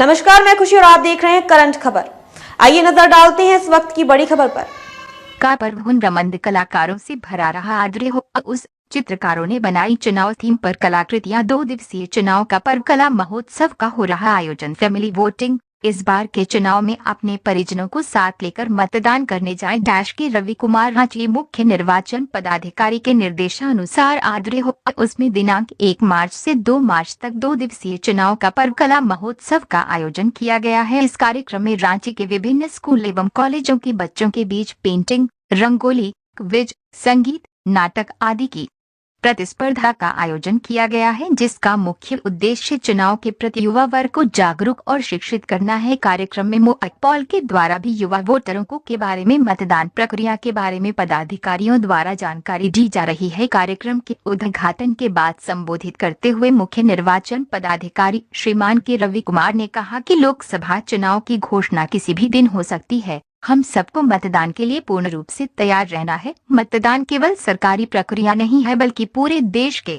नमस्कार, मैं खुशी और आप देख रहे हैं करंट खबर। आइए नजर डालते हैं इस वक्त की बड़ी खबर पर। का पर्व हुनरमंद कलाकारों से भरा रहा। आदरे हो उस चित्रकारों ने बनाई चुनाव थीम पर कलाकृतियां। 2 दिवसीय चुनाव का पर्व कला महोत्सव का हो रहा आयोजन। Family voting. इस बार के चुनाव में अपने परिजनों को साथ लेकर मतदान करने जाएं। डैश के रवि कुमार रांची मुख्य निर्वाचन पदाधिकारी के निर्देशानुसार आदरे हो उसमें दिनांक 1 मार्च से 2 मार्च तक 2 दिवसीय चुनाव का पर्व कला महोत्सव का आयोजन किया गया है। इस कार्यक्रम में रांची के विभिन्न स्कूल एवं कॉलेजों के बच्चों के बीच पेंटिंग, रंगोली, क्विज, संगीत, नाटक आदि की प्रतिस्पर्धा का आयोजन किया गया है, जिसका मुख्य उद्देश्य चुनाव के प्रति युवा वर्ग को जागरूक और शिक्षित करना है। कार्यक्रम में मोक पॉल के द्वारा भी युवा वोटरों को के बारे में, मतदान प्रक्रिया के बारे में पदाधिकारियों द्वारा जानकारी दी जा रही है। कार्यक्रम के उद्घाटन के बाद संबोधित करते हुए मुख्य निर्वाचन पदाधिकारी श्रीमान के रवि कुमार ने कहा कि लोकसभा चुनाव की घोषणा किसी भी दिन हो सकती है। हम सबको मतदान के लिए पूर्ण रूप से तैयार रहना है। मतदान केवल सरकारी प्रक्रिया नहीं है, बल्कि पूरे देश के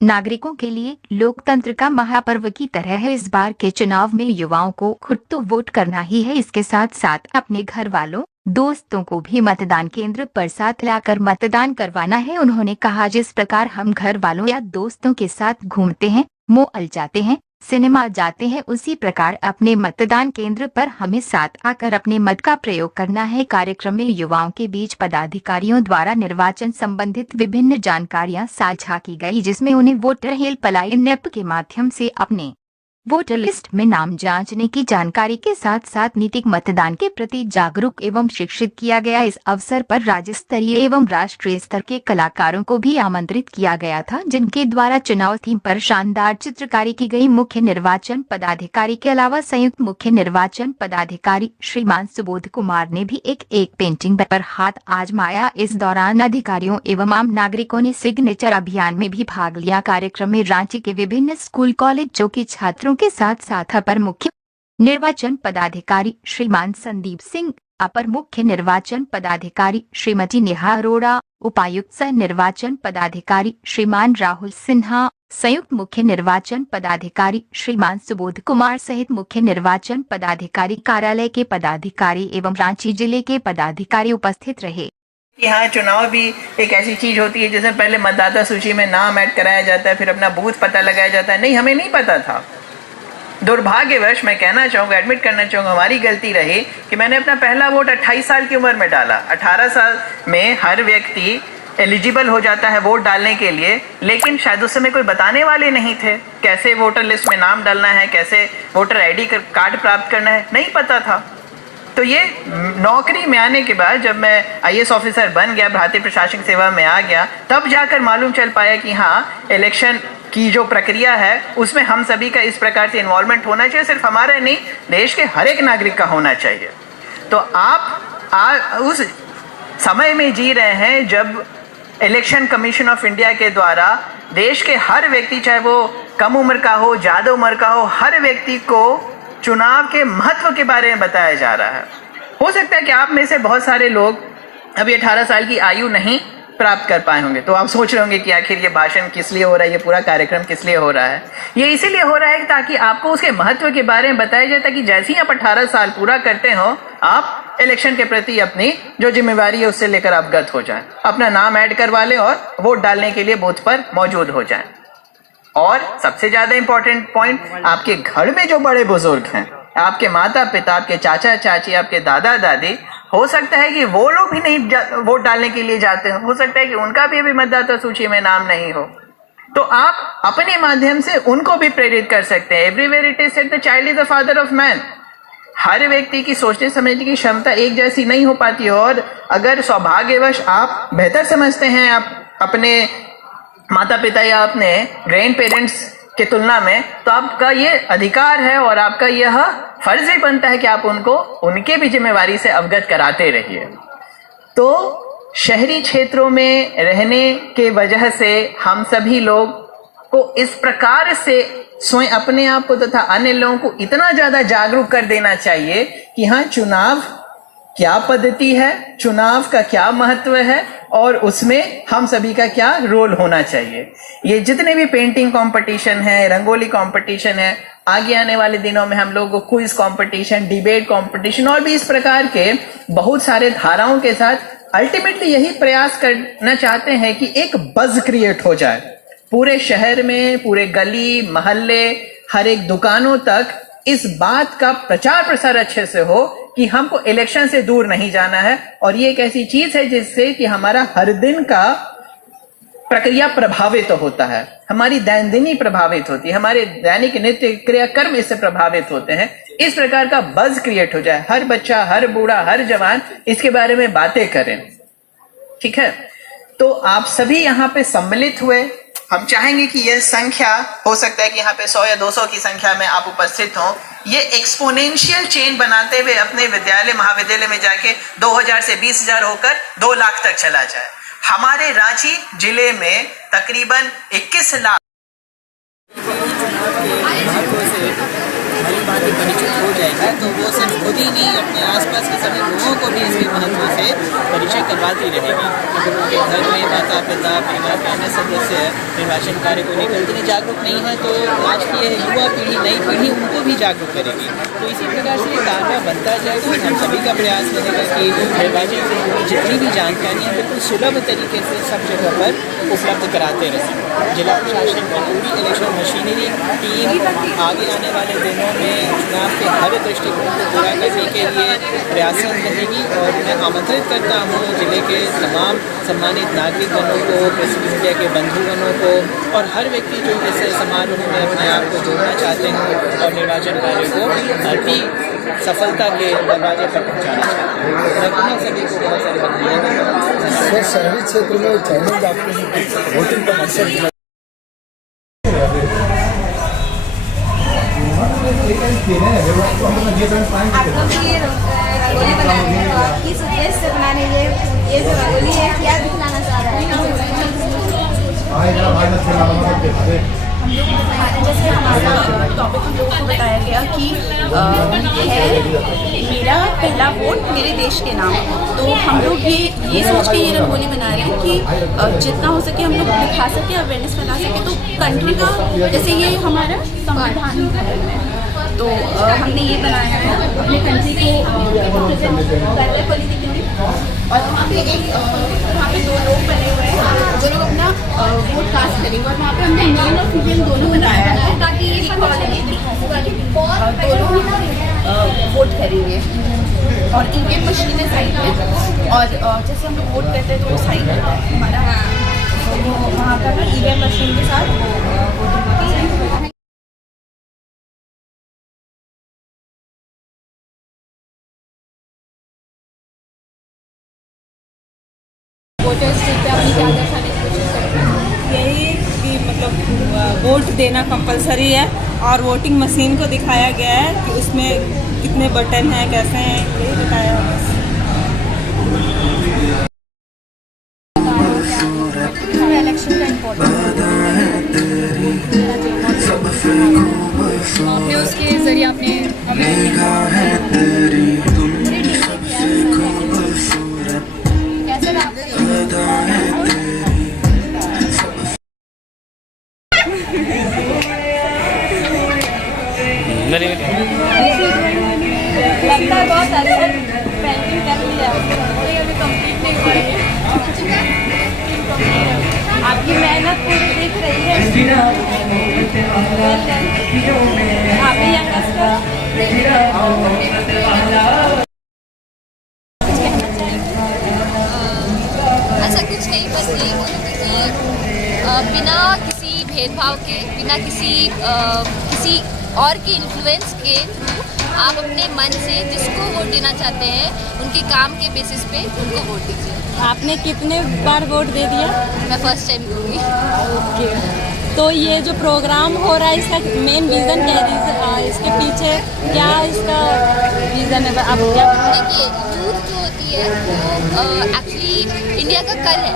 नागरिकों के लिए लोकतंत्र का महापर्व की तरह है। इस बार के चुनाव में युवाओं को खुद तो वोट करना ही है, इसके साथ साथ अपने घर वालों, दोस्तों को भी मतदान केंद्र पर साथ लाकर मतदान करवाना है। उन्होंने कहा, जिस प्रकार हम घर वालों या दोस्तों के साथ घूमते हैं, मॉल जाते हैं, सिनेमा जाते हैं, उसी प्रकार अपने मतदान केंद्र पर हमें साथ आकर अपने मत का प्रयोग करना है। कार्यक्रम में युवाओं के बीच पदाधिकारियों द्वारा निर्वाचन संबंधित विभिन्न जानकारियां साझा की गई, जिसमें उन्हें वोटर हेल्पलाइन ऐप के माध्यम से अपने वोटर लिस्ट में नाम जांचने की जानकारी के साथ साथ नीतिक मतदान के प्रति जागरूक एवं शिक्षित किया गया। इस अवसर पर राज्य स्तरीय एवं राष्ट्रीय स्तर के कलाकारों को भी आमंत्रित किया गया था, जिनके द्वारा चुनाव थीम पर शानदार चित्रकारी की गई। मुख्य निर्वाचन पदाधिकारी के अलावा संयुक्त मुख्य निर्वाचन पदाधिकारी श्रीमान सुबोध कुमार ने भी एक पेंटिंग पर हाथ आजमाया। इस दौरान अधिकारियों एवं आम नागरिकों ने सिग्नेचर अभियान में भी भाग लिया। कार्यक्रम में रांची के विभिन्न स्कूल कॉलेजों के छात्रों के साथ साथ अपर मुख्य निर्वाचन पदाधिकारी श्रीमान संदीप सिंह, अपर मुख्य निर्वाचन पदाधिकारी श्रीमती नेहा अरोड़ा, उपायुक्त सह निर्वाचन पदाधिकारी श्रीमान राहुल सिन्हा, संयुक्त मुख्य निर्वाचन पदाधिकारी श्रीमान सुबोध कुमार सहित मुख्य निर्वाचन पदाधिकारी कार्यालय के पदाधिकारी एवं रांची जिले के पदाधिकारी उपस्थित रहे। यहाँ चुनाव भी एक ऐसी चीज होती है जिसमें पहले मतदाता सूची में नाम ऐड कराया जाता है, फिर अपना बूथ पता लगाया जाता है। नहीं, हमें नहीं पता था। दुर्भाग्यवश मैं कहना चाहूँगा, एडमिट करना चाहूँगा, हमारी गलती रही कि मैंने अपना पहला वोट 28 साल की उम्र में डाला। 18 साल में हर व्यक्ति एलिजिबल हो जाता है वोट डालने के लिए, लेकिन शायद उस समय कोई बताने वाले नहीं थे कैसे वोटर लिस्ट में नाम डालना है, कैसे वोटर आईडी कार्ड प्राप्त करना है, नहीं पता था। तो ये नौकरी में आने के बाद जब मैं आईएएस ऑफिसर बन गया, भारतीय प्रशासनिक सेवा में आ गया, तब जाकर मालूम चल पाया कि हाँ, इलेक्शन की जो प्रक्रिया है उसमें हम सभी का इस प्रकार से इन्वॉल्वमेंट होना चाहिए। सिर्फ हमारा नहीं, देश के हर एक नागरिक का होना चाहिए। तो आप उस समय में जी रहे हैं जब इलेक्शन कमीशन ऑफ इंडिया के द्वारा देश के हर व्यक्ति, चाहे वो कम उम्र का हो, ज्यादा उम्र का हो, हर व्यक्ति को चुनाव के महत्व के बारे में बताया जा रहा है। हो सकता है कि आप में से बहुत सारे लोग अभी 18 साल की आयु नहीं प्राप्त कर पाए होंगे, तो आप सोच रहे होंगे कि आखिर ये भाषण किस लिए हो रहा है, ये पूरा कार्यक्रम किस लिए हो रहा है। ये इसीलिए हो रहा है ताकि आपको उसके महत्व के बारे में बताया जाए, ताकि जैसे ही आप 18 साल पूरा करते हो, आप इलेक्शन के प्रति अपनी जो जिम्मेवारी है उससे लेकर अवगत हो जाए, अपना नाम ऐड करवा लें और वोट डालने के लिए बूथ पर मौजूद हो जाए। और सबसे ज्यादा इंपॉर्टेंट पॉइंट, आपके घर में जो बड़े बुजुर्ग हैं, आपके माता पिता, आपके चाचा चाची, आपके दादा दादी, हो सकता है कि वो लोग भी नहीं वोट डालने के लिए जाते हो सकता है कि उनका भी अभी मतदाता सूची में नाम नहीं हो, तो आप अपने माध्यम से उनको भी प्रेरित कर सकते हैं। Everywhere it is said the child is the father of man. हर व्यक्ति की सोचने समझने की क्षमता एक जैसी नहीं हो पाती, और अगर सौभाग्यवश आप बेहतर समझते हैं आप अपने माता पिता या अपने ग्रैंड पेरेंट्स के तुलना में, तो आपका ये अधिकार है और आपका यह फर्ज भी बनता है कि आप उनको उनके भी जिम्मेवारी से अवगत कराते रहिए। तो शहरी क्षेत्रों में रहने के वजह से हम सभी लोग को इस प्रकार से स्वयं अपने आप को तथा अन्य लोगों को इतना ज्यादा जागरूक कर देना चाहिए कि हाँ, चुनाव क्या पद्धति है, चुनाव का क्या महत्व है और उसमें हम सभी का क्या रोल होना चाहिए। ये जितने भी पेंटिंग कंपटीशन है, रंगोली कंपटीशन है, आगे आने वाले दिनों में हम लोग को क्विज कंपटीशन, डिबेट कंपटीशन और भी इस प्रकार के बहुत सारे धाराओं के साथ अल्टीमेटली यही प्रयास करना चाहते हैं कि एक बज क्रिएट हो जाए पूरे शहर में, पूरे गली मोहल्ले, हर एक दुकानों तक इस बात का प्रचार प्रसार अच्छे से हो कि हमको इलेक्शन से दूर नहीं जाना है। और ये एक ऐसी चीज है जिससे कि हमारा हर दिन का प्रक्रिया प्रभावित होता है, हमारी दैनंदिनी प्रभावित होती है, हमारे दैनिक नित्य क्रियाकर्म इससे प्रभावित होते हैं। इस प्रकार का बज क्रिएट हो जाए, हर बच्चा, हर बूढ़ा, हर जवान इसके बारे में बातें करें। ठीक है, तो आप सभी यहाँ पे सम्मिलित हुए। हम चाहेंगे कि यह संख्या, हो सकता है कि यहाँ पे 100 या 200 की संख्या में आप उपस्थित हो, ये एक्सपोनेंशियल चेन बनाते हुए अपने विद्यालय महाविद्यालय में जाके 2000 से 20,000 होकर 2 लाख तक चला जाए। हमारे रांची जिले में तकरीबन 21 लाख परिचित हो जाएगा, तो वो सिर्फ खुद ही नहीं, अपने आसपास के सभी लोगों को भी इसके महत्व से परिचय करवाती रहेगी। अगर उनके घर में माता पिता, परिवार के अन्य सदस्य निर्वाचन कार्य को लेकर इतने जागरूक नहीं है, तो आज की यह युवा पीढ़ी, नई पीढ़ी उनको भी जागरूक करेगी। तो इसी प्रकार से ये कारवा बनता जाएगा। हम सभी का प्रयास रहेगा कि निर्वाचन से जुड़ी जितनी भी जानकारियाँ बिल्कुल सुलभ तरीके से सब जगह पर उपलब्ध कराते रहें। जिला प्रशासन की पूरी इलेक्शन मशीनरी टीम आगे आने वाले दिनों में चुनाव के हर दृष्टिकोण को पूरा करने के लिए प्रयासरत रहेगी। और मैं आमंत्रित करता हूँ जिले के तमाम सम्मानित नागरिकगणों को, प्रेस मीडिया के बंधुगणों को और हर व्यक्ति जो इस समारोह में अपने आप को जोड़ना चाहते हैं और निर्वाचन कार्य को अति सफलता के दरवाजे पर पहुँचाना चाहते हैं। मैं पुनः सभी को बहुत सारे बधाई। शहरी क्षेत्र में चैलेंज आपके वोटिंग का मकसद आपको भी ये रंगोली बनानी है, तो आप किस उद्देश्य से बनाने ये जो रंगोली है क्या दिखलाना चाह रहा है? जैसे हमारा टॉपिक हम लोगों को बताया गया कि है मेरा पहला वोट मेरे देश के नाम। तो हम लोग ये सोच के ये रंगोली बना रहे हैं कि जितना हो सके हम लोग दिखा सके, अवेयरनेस फैला सके। तो कंट्री का, जैसे ये हमारा संविधान है, तो हमने ये बनाया है अपने कंट्री को रिप्रेजेंट पॉलिटिकली। और वहाँ पे 2 लोग बने हुए हैं जो लोग अपना वोट कास्ट करेंगे। और वहाँ पे हमने मेल और फीमेल दोनों बनाया है ताकि ये दोनों वोट करेंगे। और ईवीएम मशीनें साइड में, और जैसे हम लोग वोट करते हैं तो वो साइड रहता है हमारा, तो वहाँ पर ईवीएम मशीन के साथ वोटिंग होती है। यही कि मतलब वोट देना कंपलसरी है और वोटिंग मशीन को दिखाया गया है कि उसमें कितने बटन हैं, कैसे हैं, यही बताया है। इलेक्शन का इम्पोर्टेंट आपने उसके जरिए आपने लगता है बहुत अच्छा पेंटिंग कर लिया, अभी कंप्लीट नहीं हुआ है। आपकी मेहनत पूरी दिख रही है। आप भी यंगस्टर ऐसा कुछ नहीं, बस यही बोलूँगी कि बिना किसी भेदभाव के, बिना किसी और की इन्फ्लुएंस के थ्रू आप अपने मन से जिसको वोट देना चाहते हैं उनके काम के बेसिस पे उनको वोट दीजिए। आपने कितने बार वोट दे दिया? मैं फर्स्ट टाइम दूँगी। ओके, तो ये जो प्रोग्राम हो रहा है इसका मेन रीज़न क्या है? इसके पीछे क्या इसका रीज़न है? आप क्या देखिए, यूथ जो होती है वो एक्चुअली इंडिया का कल है।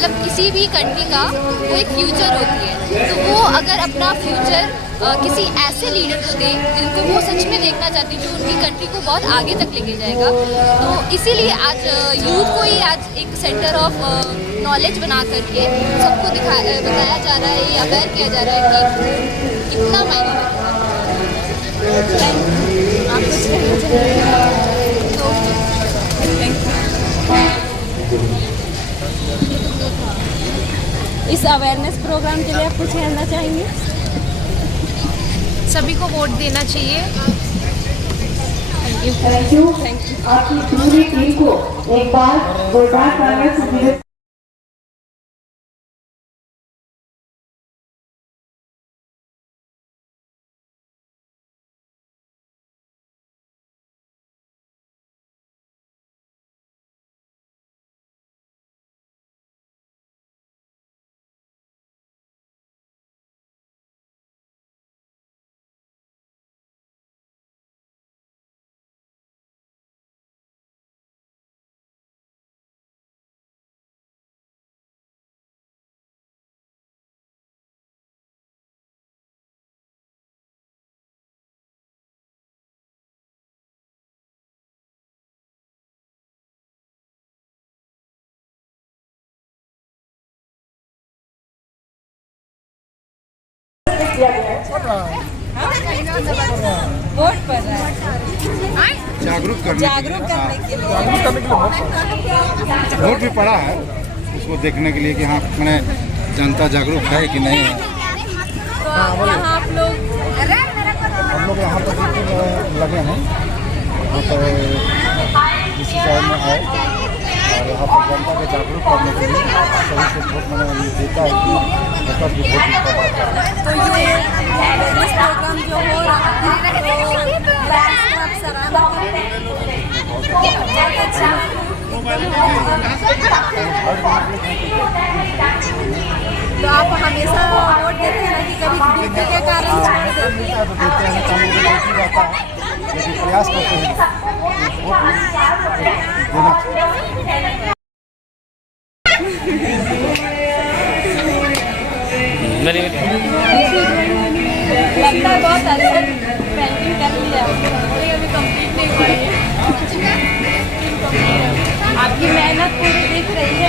मतलब किसी भी कंट्री का वो एक फ्यूचर होती है, तो वो अगर अपना फ्यूचर किसी ऐसे लीडर को दे जिनको वो सच में देखना चाहती है, जो उनकी कंट्री को बहुत आगे तक लेके जाएगा, तो इसीलिए आज यूथ को ही आज एक सेंटर ऑफ नॉलेज बना करके सबको बताया जा रहा है, या अवेयर किया जा रहा है कि कितना मायने रखता है। आप कुछ कहना चाहेंगे? इस अवेयरनेस प्रोग्राम के लिए आप कुछ कहना चाहेंगे? सभी को वोट देना चाहिए। Thank you. आपकी पूरी टीम को एक बार जोरदार तालियों से वोट पर जागरूक करने के लिए वोट भी पड़ा है, उसको देखने के लिए कि हाँ मैंने जनता जागरूक है कि नहीं है। तो यहाँ आप लोग हम लोग यहाँ पर लगे हैं, यहाँ पर इसी साइड में आए और यहाँ पर जनता को जागरूक करने के लिए सही से वोट मैंने देता है कि वोटर की वोट तो ये अवेयरनेस प्रोग्राम जो हो रहा है तो आप सराहना करते हैं। बहुत अच्छा। तो आप हमेशा वोट देते हैं कि कभी बीते के कारण छोड़ देते हैं? लेकिन प्रयास करते हैं वोट देना लगता है बहुत अच्छा पेंटिंग कर लिया, अभी कंप्लीट नहीं हुआ है। आपकी मेहनत पूरी दिख रही है।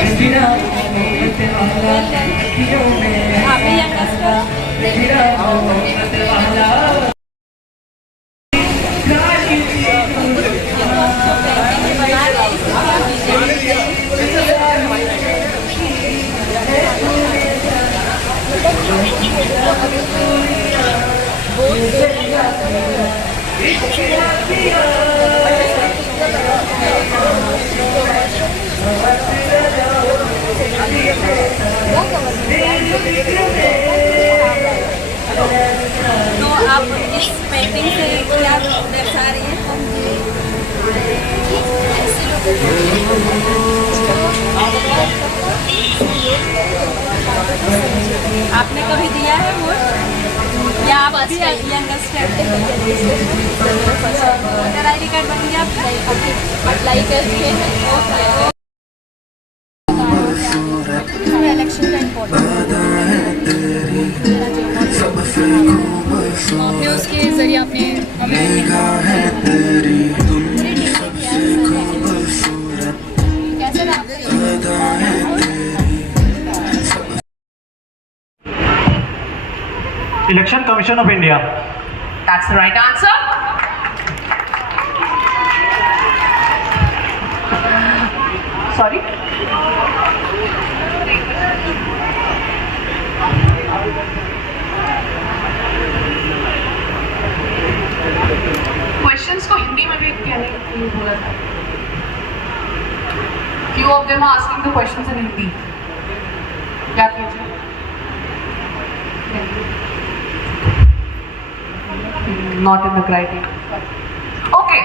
आप भी यंगस्टर तो आप इस पेंटिंग से क्या दर्शा रही हैं? आपने कभी दिया है वोट या आप अभी youngster? Voter I D card बन गया आपका? अप्लाई करके इलेक्शन का आपने उसके जरिए आपने कैसे Election Commission of India. That's the right answer. Sorry? Questions को हिंदी में भी कहने बोला था. Few of them are asking the questions in Hindi. क्या कीजिए? Not in the criteria. Okay,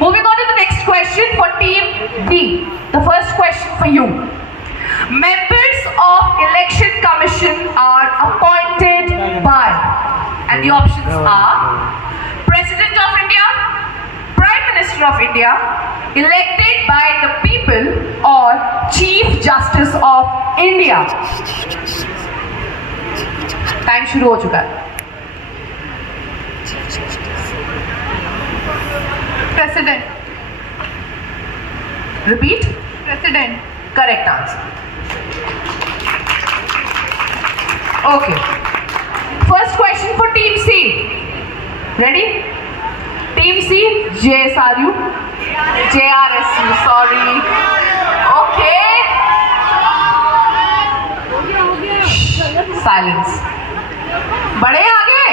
moving on to the next question for team B. The first question for you. Members of Election Commission are appointed by, and the options are President of India, Prime Minister of India, elected by the people, or Chief Justice of India? Time शुरू हो चुका है. President. Repeat. President. Correct answer. Okay. First question for Team C. Ready? Team C, JSRU. JRSU, sorry. Okay. Silence. बड़े आगे?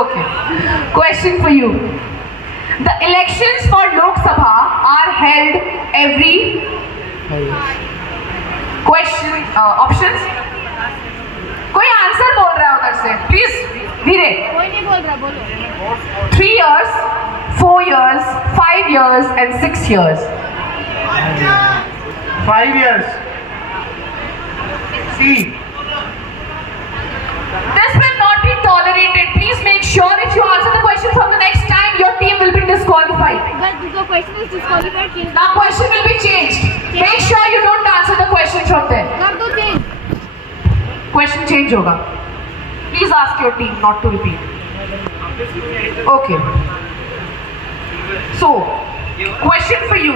Okay. Question for you. The elections for Lok Sabha are held every options. कोई answer बोल रहा है उधर से, please धीरे. कोई नहीं बोल रहा, बोलो. 3 years, 4 years, 5 years and 6 years. 5 years. C. This will not be tolerated. Please make sure if you answer the question from the next time, your team will be disqualified. But the question is disqualified. Now question will be changed. Make sure you don't answer the question from there. कर दो change. Question change होगा. Please ask your team not to repeat. Okay. So, question for you.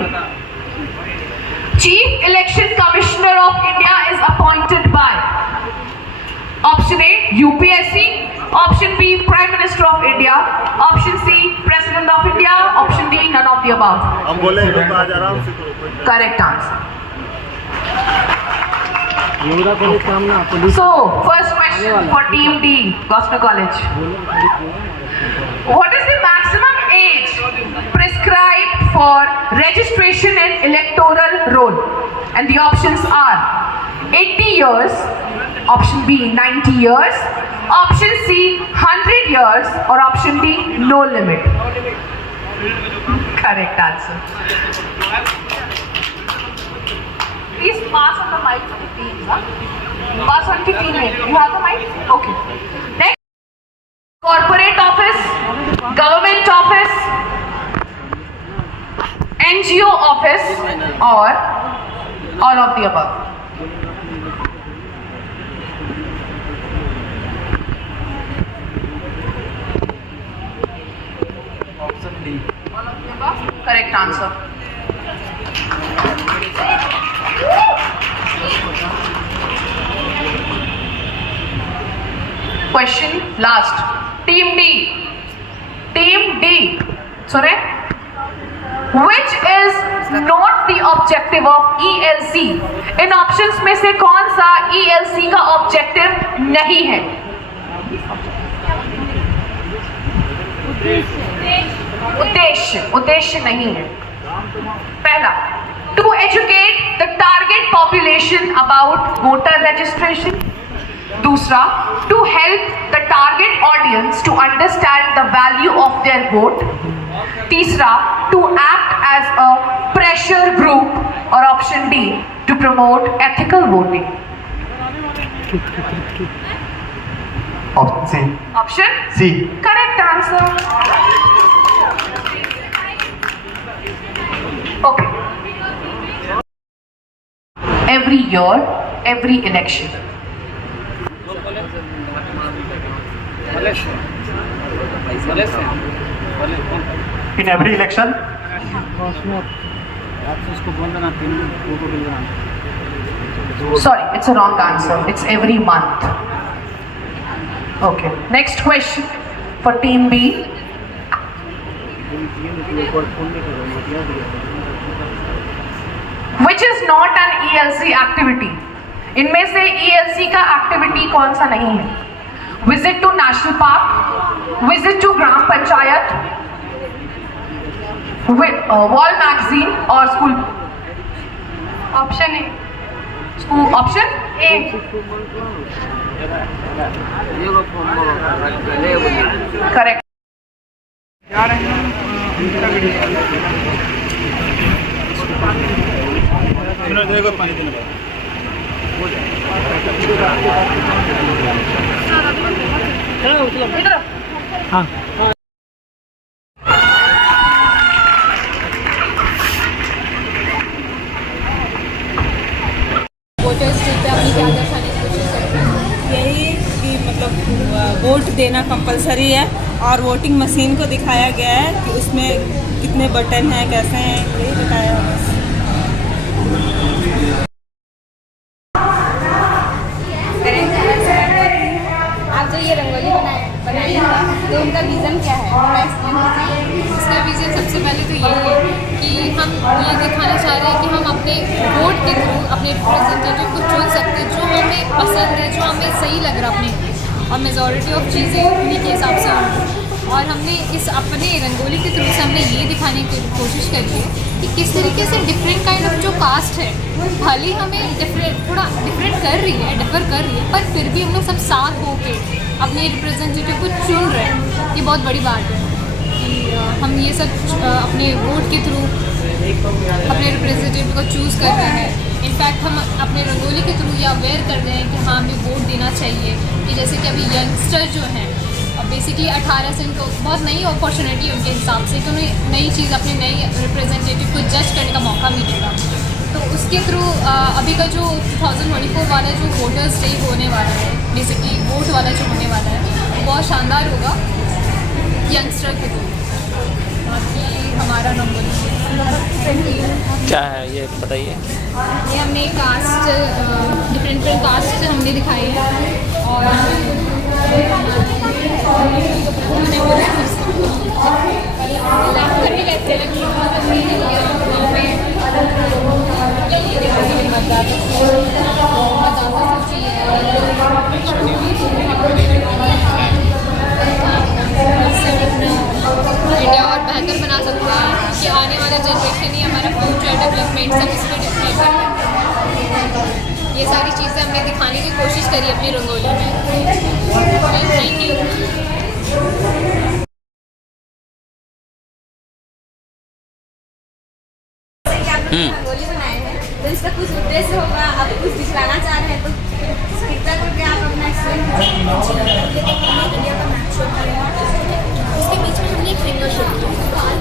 Chief Election Commissioner of India is appointed by option A, UPSC, option B, Prime Minister of India, option C, President of India, option D, none of the above. हम बोले आज आराम से करो. Correct answer. So, first question for Team D, Gloucester College. What is the maximum age prescribed for registration in electoral roll? And the options are 80 years, option B 90 years, option C 100 years, or option D no limit. Correct answer. Please pass on the mic to the team. Pass on to teammate. You have the mic? Okay. Next, corporate office, government office, NGO office, or all of the above. Option D. All of the above? Correct answer. Question last. Team D. Team D. Sorry. Which is not the objective of ELC? In options में से कौन सा ELC का objective नहीं है? उद्देश्य नहीं है. पहला, to educate the target population about voter registration. दूसरा, to help the target audience to understand the value of their vote. तीसरा, to act as a pressure group, or option D, to promote ethical voting. Option C. Option C. Correct answer. Okay. Every year, every election. In every election. Sorry, it's a wrong answer. It's every month. Okay. Next question for Team B. Which is not an ELC activity? इनमें से ELC का activity कौन सा नहीं है? Visit to national park, visit to gram panchayat, wall magazine or school. Option A. School. Option A. Correct. देना compulsory है और वोटिंग मशीन को दिखाया गया है कि उसमें कितने बटन हैं, कैसे हैं, यही दिखाया है बस। आप जो ये रंगोली बनाई है तो उनका विजन क्या है? इसका विजन सबसे पहले तो यही है कि हम ये दिखाना चाह रहे हैं कि हम अपने वोट के थ्रू अपने रिप्रेजेंटेटिव को चुन सकते हैं जो हमें पसंद है, जो हमें सही लग रहा अपने, और मेजॉरिटी ऑफ चीज़ें उन्हीं के हिसाब से होंगी। और हमने इस अपने रंगोली के थ्रू से हमने ये दिखाने की कोशिश करी है कि किस तरीके से डिफरेंट काइंड ऑफ जो कास्ट है भले ही हमें थोड़ा डिफरेंट कर रही है, डिफर कर रही है, पर फिर भी हम लोग सब साथ होके अपने रिप्रेजेंटेटिव को चुन रहे हैं। ये बहुत बड़ी बात है कि हम ये सब अपने वोट के थ्रू अपने रिप्रेजेंटेटिव को चूज़ कर रहे हैं। इनफैक्ट हम अपने रंगोली के थ्रू ये अवेयर कर रहे हैं कि हाँ हमें वोट देना चाहिए। कि जैसे कि अभी यंगस्टर जो हैं बेसिकली 18 से उनको बहुत नई अपॉर्चुनिटी है उनके हिसाब से कि उन्हें नई चीज़ अपने नए रिप्रेजेंटेटिव को जज करने का मौका मिलेगा। तो उसके थ्रू अभी का जो 2024 वाला जो वोटर्स डे होने वाला है, बेसिकली वोट वाला जो होने वाला है, वो बहुत शानदार होगा यंगस्टर के थ्रू। बाकी हमारा रंगोली क्या है ये बताइए। ये हमने कास्ट डिफरेंट कास्ट हमने दिखाई है और इंडिया और बेहतर बना सकते हैं कि आने वाला जनरेशन ही हमारा फ्यूचर डेवलपमेंट सब इस पर डिपेंड करता है। ये सारी चीज़ें हमने दिखाने की कोशिश करी अपनी रंगोली में। Thank you. रंगोली बनाए हैं तो इसका कुछ उद्देश्य होगा, आप कुछ दिखलाना चाह रहे हैं तो कितना करके आप अपना इंडिया का मैप शो करेंगे। उसके बीच में हमने एक फिंगर शो किया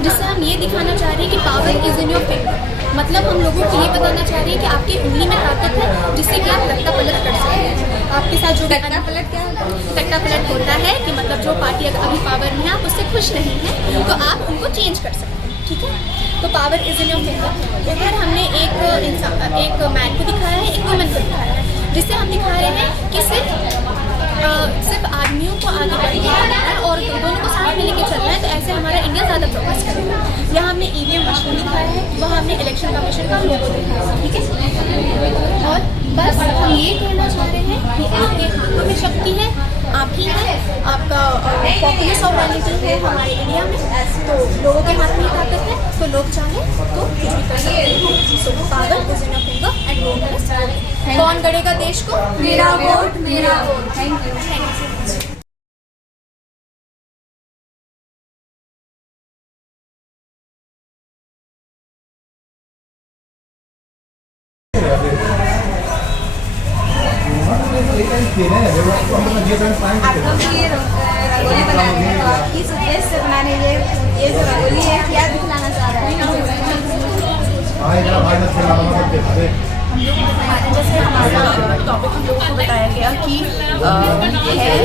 जिससे हम ये दिखाना चाह रहे हैं कि power is in your finger. मतलब हम लोगों को ये बताना चाह रहे हैं कि आपकी उंगली में ताकत है जिससे कि आप तख्ता पलट कर सकते हैं। आपके साथ जो तख्ता पलट क्या है? तख्ता पलट होता है कि मतलब जो पार्टी अभी पावर में है आप उससे खुश नहीं हैं तो आप उनको चेंज कर सकते हैं, ठीक है। तो power is in your finger. उधर हमने एक मैन को दिखाया है, एक वुमेन को दिखाया है, जिससे हम दिखा रहे हैं कि सिर्फ आदमियों को आगे बढ़ना है और दोनों को साथ में लेके चलना है। तो ऐसे हमारा इंडिया ज़्यादा प्रोग्रेस करेगा। यहाँ हमने ईवीएम मशीन दिखाया है, वहाँ हमने इलेक्शन कमीशन का लोगो दिखाया है, ठीक है। और बस हम ये कहना चाह रहे हैं कि आपके हाथों में शक्ति है, आप ही हैं, आपका पॉपुलस ऑफ रिलीजन है हमारे इंडिया में, तो लोगों के हाथ में ताकत है, तो लोग चाहें तो कुछ भी कर सकते हैं। So power is in your finger and vote. कौन गढ़ेगा देश को? मेरा वोट मेरा वोट। Thank you. आप लोग ये रंगोली बनाए हैं तो किस उद्देश्य से बनाने ये जो रंगोली है क्या दिखलाना चाह रहा है? जैसे हमारा टॉपिक हम लोगों को बताया गया कि है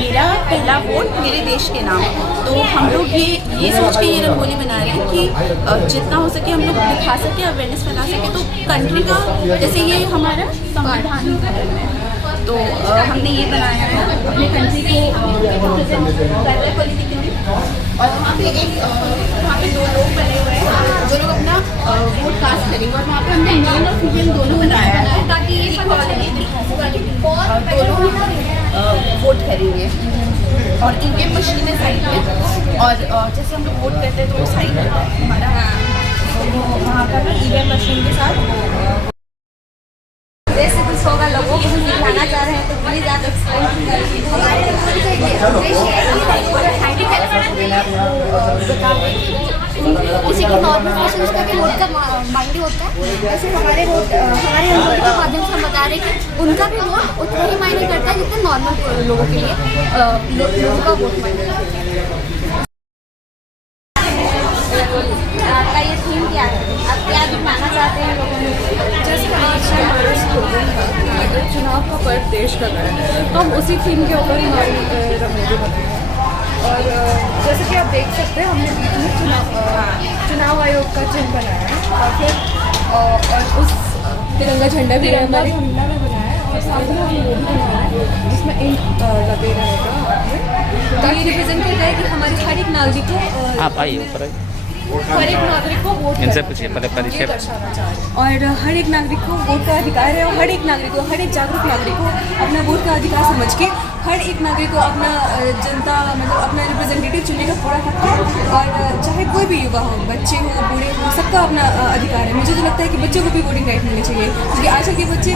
मेरा पहला वोट मेरे देश के नाम। तो हम लोग ये सोच के ये रंगोली बना रहे हैं कि जितना हो सके हम लोग दिखा सके, अवेयरनेस फैला सके। तो कंट्री का जैसे ये हमारा संविधान है तो हमने ये बनाया है अपने कंट्री को पॉलिटिकली। और वहाँ पे दो लोग बने हुए हैं जो लोग अपना वोट कास्ट करेंगे और वहाँ पे हमने मेल और फीमेल दोनों बनाया है ताकि ये दोनों वोट करेंगे। और ईवीएम मशीनें साइड में और जैसे हम लोग वोट करते हैं तो वो साइड होता है हमारा, तो वहाँ पर ईवीएम मशीन के साथ जैसे कुछ होगा, लोगों को कुछ दिखाना चाह रहे हैं तो प्लीज आप किसी की नॉर्मल पर्सन का भी वोट का मायने होता है, जैसे हमारे रंगोली के माध्यम से हम बता रहे हैं कि उनका भी वोट उतना ही मायने करता है जितना नॉर्मल लोगों के लिए लोगों का वोट मायने करता है। आपका ये थीम क्या है? आप क्या दिखाना चाहते हैं लोगों को? जैसे चुनाव का पर्व देश का है, तो हम उसी थीम के ऊपर हमारी रंगोली बनाई है। और जैसे कि आप देख सकते हैं, हमने बीच में चुनाव आयोग का चिन्ह बनाया है, और फिर और उस तिरंगा झंडा भी बनाया है, और साथ में हम वो भी बनाया है जिसमें इंक लगे रहेगा। ये रिप्रेजेंट करता है कि हमारे हर एक नागरिक को आप आइए ऊपर आइए। हर एक नागरिक को वोट इनसे करना पूछिए चाहिए, पहले परिचय। ये दर्शाना चाह रहे हैं। और हर एक नागरिक को वोट का अधिकार है, और हर एक नागरिक को, हर एक जागरूक नागरिक को अपना वोट का अधिकार समझ के हर एक नागरिक को अपना जनता मतलब अपना रिप्रेजेंटेटिव चुनने का पूरा हक है। और चाहे कोई भी युवा हो, बच्चे हो, बूढ़े हो, सबका अपना अधिकार है। मुझे तो लगता है कि बच्चों को भी वोटिंग राइट मिलनी चाहिए, क्योंकि आजकल के बच्चे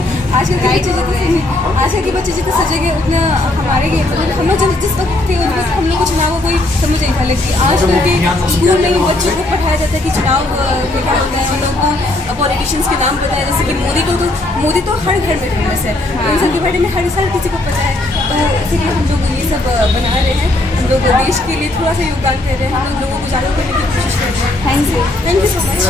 जितने सजेंगे उतना हमारे लिए मतलब हम लोग जिस वक्त थे हम लोग को चुनाव का कोई समझ नहीं था। लेकिन आजकल के स्कूल में ही बच्चों को पढ़ाया जाता है कि चुनाव में क्या होता है, हम लोग को पॉलिटिशियंस के नाम पता है, जैसे कि मोदी तो हर घर में फेमस है, इन सब के बारे में हर साल किसी को पता है। तो इसीलिए हम लोग ये सब बना रहे हैं, हम लोग देश के लिए थोड़ा सा योगदान कर रहे हैं, हम लोग लोगों को जागरूक करने की कोशिश कर रहे हैं। Thank you so much.